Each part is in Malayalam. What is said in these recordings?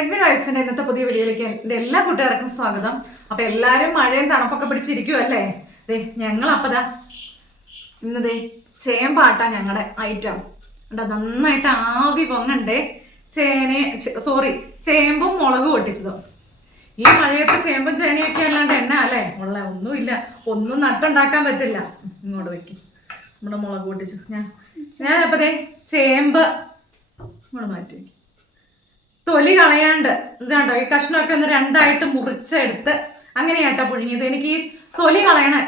എഡ്വിൻ വൈബ്സിന്റെ ഇന്നത്തെ പുതിയ വീഡിയോയിലേക്ക് എൻ്റെ എല്ലാ കൂട്ടുകാർക്കും സ്വാഗതം. അപ്പൊ എല്ലാരും മഴയും തണുപ്പൊക്കെ പിടിച്ചിരിക്കുവല്ലേ? ഞങ്ങളപ്പതാ ഇന്നതേ ചേമ്പാട്ടാ ഞങ്ങളുടെ ഐറ്റം. നന്നായിട്ട് ആവി പൊങ്ങണ്ടേ. ചേമ്പും മുളക് പൊട്ടിച്ചതും. ഈ മഴയത്ത് ചേമ്പും ചേനയൊക്കെ അല്ലാണ്ട് എന്നാ അല്ലേ ഉള്ള ഒന്നുമില്ല, ഒന്നും നട്ടുണ്ടാക്കാൻ പറ്റില്ല. ഇങ്ങോട്ട് വെക്കും നമ്മുടെ മുളക് പൊട്ടിച്ചത്. ഞാനപ്പതേ ചേമ്പ് ഇങ്ങോട്ട് മാറ്റി വയ്ക്കും. തൊലി കളയാണ്ട് ഇതാണ്ടോ ഈ കഷ്ണമൊക്കെ ഒന്ന് രണ്ടായിട്ട് മുറിച്ചെടുത്ത് അങ്ങനെയാട്ടോ പുഴുങ്ങിയത്. എനിക്ക് ഈ തൊലി കളയണേ,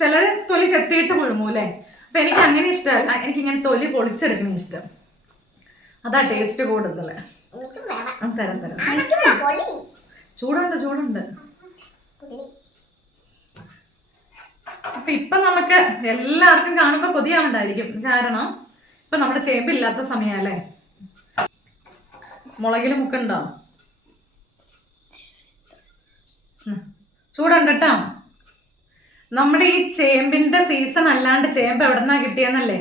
ചിലര് തൊലി ചെത്തിയിട്ട് പുഴുങ്ങൂല്ലേ, അപ്പൊ എനിക്ക് അങ്ങനെ ഇഷ്ടമല്ല. എനിക്കിങ്ങനെ തൊലി പൊളിച്ചെടുക്കണ ഇഷ്ടം. അതാ ടേസ്റ്റ് കൂടുതൽ. തരാം ചൂടുണ്ട്. അപ്പൊ ഇപ്പൊ നമുക്ക് എല്ലാവർക്കും കാണുമ്പോ കൊതിയാവുണ്ടായിരിക്കും, കാരണം ഇപ്പൊ നമ്മുടെ ചേമ്പില്ലാത്ത സമയല്ലേ. മുളകിൽ മുക്കുണ്ടോ? ചൂടുണ്ട് കേട്ടോ. നമ്മുടെ ഈ ചേമ്പിന്റെ സീസൺ അല്ലാണ്ട് ചേമ്പ് എവിടെന്നാ കിട്ടിയെന്നല്ലേ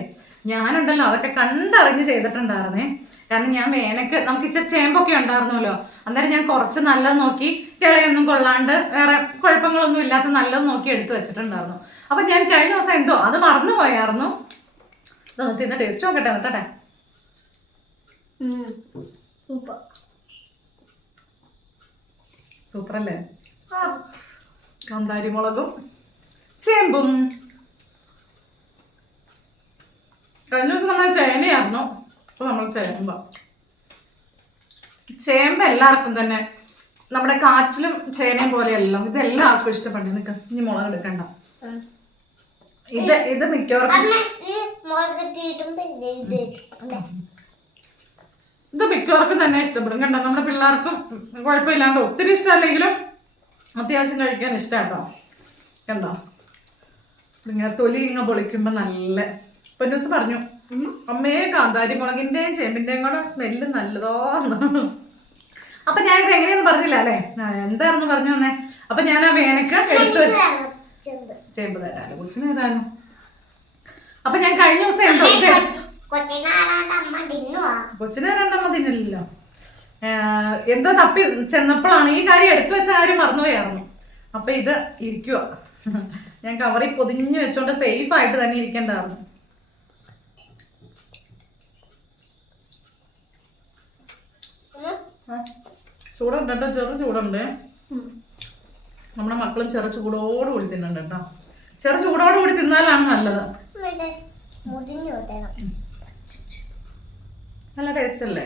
ഞാനുണ്ടല്ലോ അതൊക്കെ കണ്ടറിഞ്ഞ് ചെയ്തിട്ടുണ്ടായിരുന്നേ. കാരണം ഞാൻ വേനക്ക് നമുക്ക് ഇച്ചിരി ചേമ്പൊക്കെ ഉണ്ടായിരുന്നല്ലോ, അന്നേരം ഞാൻ കുറച്ച് നല്ലത് നോക്കി, കിളയൊന്നും കൊള്ളാണ്ട് വേറെ കുഴപ്പങ്ങളൊന്നും ഇല്ലാത്ത നല്ലത് നോക്കി എടുത്തു വെച്ചിട്ടുണ്ടായിരുന്നു. അപ്പൊ ഞാൻ കഴിഞ്ഞ ദിവസം എന്തോ അത് മറന്നു പോയായിരുന്നു. ഇതൊന്ന് തിന്ന ടേസ്റ്റ് നോക്കട്ടെ എന്നിട്ടെ. സൂപ്പറല്ലേ? കാന്താരി മുളകും ചേമ്പും. കഴിഞ്ഞ ദിവസം നമ്മൾ ചേനയായിരുന്നു, ഇപ്പൊ നമ്മൾ ചേമ്പ് എല്ലാവർക്കും തന്നെ നമ്മുടെ കാച്ചിലും ചേനയും പോലെയല്ല, ഇത് എല്ലാവർക്കും ഇഷ്ടപ്പെട്ടു. നിൽക്ക, ഇനി മുളക് എടുക്കണ്ട. ഇത് മിക്കവർക്കും തന്നെ ഇഷ്ടപ്പെടും. കണ്ടോ, നമ്മുടെ പിള്ളേർക്കും കുഴപ്പമില്ലാണ്ട്, ഒത്തിരി ഇഷ്ടമല്ലെങ്കിലും അത്യാവശ്യം കഴിക്കാൻ ഇഷ്ടാട്ടോ. കണ്ടോ, ഇങ്ങനെ തൊലി ഇങ്ങനെ പൊളിക്കുമ്പോ നല്ല. പൊന്നൂസ് പറഞ്ഞു, അമ്മയെ കാന്താരി മുളകിന്റെയും ചേമ്പിന്റെയും കൂടെ സ്മെല്ല് നല്ലതോന്ന്. അപ്പൊ ഞാനിത് എങ്ങനെയൊന്നും പറഞ്ഞില്ല അല്ലേ, എന്തായിരുന്നു പറഞ്ഞു വന്നേ. അപ്പൊ ഞാൻ ആ വേനക്ക് എടുത്തു ചേമ്പ് തരാലോ, കൊച്ചിന് തരാലോ. അപ്പൊ ഞാൻ കഴിഞ്ഞ ദിവസം എന്തോ കൊച്ചിന് രണ്ടമ്മ തിന്നില്ലല്ലോ, എന്തോ തപ്പി ചെന്നപ്പോഴാണ് ഈ കാര്യം എടുത്തു വെച്ച കാര്യം മറന്നുപോയായിരുന്നു. അപ്പൊ ഇത് ഇരിക്കുക, ഞാൻ കവറിൽ പൊതിഞ്ഞു വെച്ചോണ്ട് സേഫ് ആയിട്ട് തന്നെ ഇരിക്കണ്ടായിരുന്നു. ചൂടുണ്ട് കേട്ടോ, ചൂടുണ്ട്. നമ്മുടെ മക്കളും ചൂടോടുകൂടി തിന്നുണ്ട് കേട്ടോ. ചൂടോടുകൂടി തിന്നാലാണ് നല്ലത്. നല്ല ടേസ്റ്റ് അല്ലേ?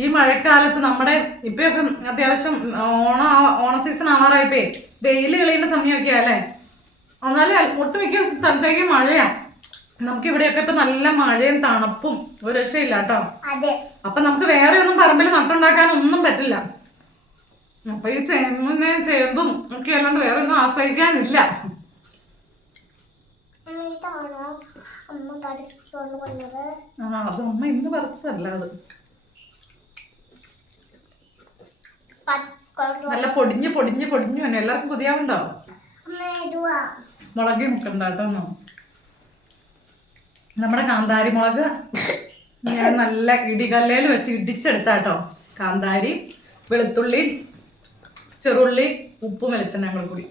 ഈ മഴക്കാലത്ത് നമ്മുടെ ഇപ്പൊ അത്യാവശ്യം ഓണ സീസൺ ആവാറായിപ്പേ വെയിൽ കളയുന്ന സമയമൊക്കെയാ അല്ലേ. എന്നാലും ഒട്ടുമിക്ക സ്ഥലത്തേക്ക് മഴയാ. നമുക്ക് ഇവിടെയൊക്കെ ഇപ്പൊ നല്ല മഴയും തണുപ്പും ഒരു രക്ഷയില്ല കേട്ടോ. അപ്പൊ നമുക്ക് വേറെ ഒന്നും പറമ്പിൽ നട്ടുണ്ടാക്കാനൊന്നും പറ്റില്ല. അപ്പൊ ഈ ചേമ്പും ഒക്കെ അല്ലാണ്ട് വേറെ ഒന്നും ആശ്രയിക്കാനില്ല. അത് അമ്മ ഇന്ന് പറിച്ചതല്ല, അത് നല്ല പൊടിഞ്ഞു തന്നെ. എല്ലാവർക്കും പുതിയാവുണ്ടോ? മുളക് മുക്കണ്ട കേട്ടോ. നമ്മുടെ കാന്താരി മുളക് ഞാൻ നല്ല ഇടികല്ലേൽ വെച്ച് ഇടിച്ചെടുത്താട്ടോ. കാന്താരി, വെളുത്തുള്ളി, ചെറുള്ളി, ഉപ്പും വെളിച്ചെണ്ണ കൂടി.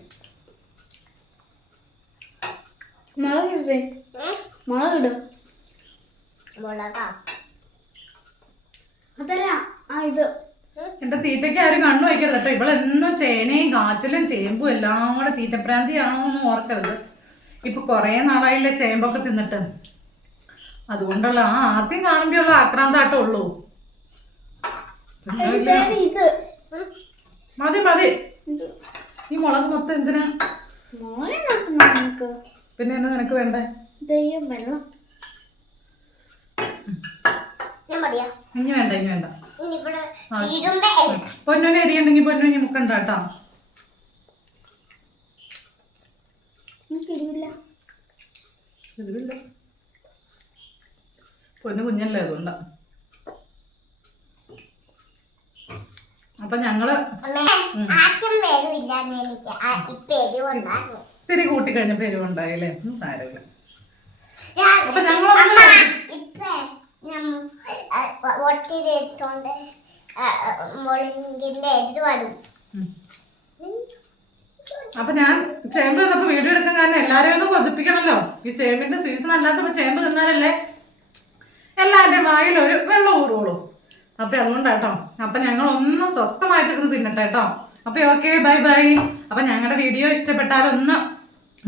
എന്റെ തീറ്റയ്ക്ക് ആരും കണ്ണു വയ്ക്കരുത് കേട്ടോ. ഇവളെന്നും ചേനയും കാച്ചിലും ചേമ്പും എല്ലാം കൂടെ തീറ്റപ്രാന്തിയാണോ എന്ന് ഓർക്കരുത്. ഇപ്പൊ കൊറേ നാളായില്ലേ ചേമ്പൊക്കെ തിന്നിട്ട്, അതുകൊണ്ടുള്ള ആദ്യം കാണുമ്പോഴുള്ള ആക്രാന്താട്ടോ ഉള്ളൂ. മതി ഈ മുളക് മൊത്തം എന്തിനാ? പിന്നെ എന്നാ നിനക്ക് വേണ്ടേ? ഇനി വേണ്ട. പൊന്നൂന് എരിയുണ്ടെങ്കിൽ പൊന്നൂന് മുക്കണ്ട കേട്ടോ. എരിവില്ല, പൊന്നു കുഞ്ഞല്ലേ, അതുകൊണ്ടാ. അപ്പൊ ഞങ്ങള് ഇത്തിരി കൂട്ടി കഴിഞ്ഞപ്പോ എരിവുണ്ടായില്ലേ, സാരമില്ല. അപ്പൊ ഞങ്ങൾ മുളകിന്റെ ഇത് വരും. അപ്പൊ ഞാൻ ചേമ്പ് തിന്നപ്പോ വീഡിയോ എടുക്കാൻ കാരണം എല്ലാരെയും ഒന്ന് കൊതിപ്പിക്കണല്ലോ. ഈ ചേമ്പിന്റെ സീസൺ അല്ലാത്തപ്പോ ചേമ്പ് തിന്നാലല്ലേ എല്ലാവരുടെയും വായിൽ ഒരു വെള്ളം ഊറുള്ളൂ. അപ്പൊ അതുകൊണ്ടാട്ടോ. അപ്പൊ ഞങ്ങൾ ഒന്ന് സ്വസ്ഥമായിട്ടിരുന്ന് തിന്നട്ടെ കേട്ടോ. അപ്പൊ ഓക്കെ, ബൈ ബൈ. അപ്പൊ ഞങ്ങളുടെ വീഡിയോ ഇഷ്ടപ്പെട്ടാലൊന്ന്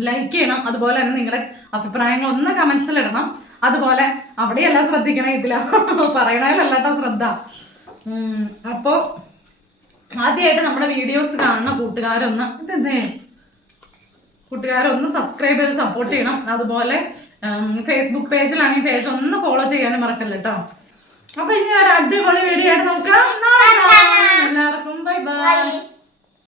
ലൈക്ക് ചെയ്യണം. അതുപോലെ തന്നെ നിങ്ങളുടെ അഭിപ്രായങ്ങൾ ഒന്ന് കമന്റ്സിൽ ഇടണം. അതുപോലെ അവിടെയെല്ലാം ശ്രദ്ധിക്കണം, ഇതിലാ പറയണതിലല്ലാട്ടോ ശ്രദ്ധ. അപ്പോൾ ആദ്യമായിട്ട് നമ്മുടെ വീഡിയോസ് കാണുന്ന കൂട്ടുകാരൊന്ന് സബ്സ്ക്രൈബ് ചെയ്ത് സപ്പോർട്ട് ചെയ്യണം. അതുപോലെ ഫേസ്ബുക്ക് പേജിലാണെങ്കിൽ പേജ് ഒന്ന് ഫോളോ ചെയ്യാനും മറക്കല്ല കേട്ടോ. അപ്പൊ ഇനി ഒരു അടിപൊളി വീഡിയോ ആയിട്ട് നമുക്ക് എല്ലാവർക്കും ബൈ ബൈ.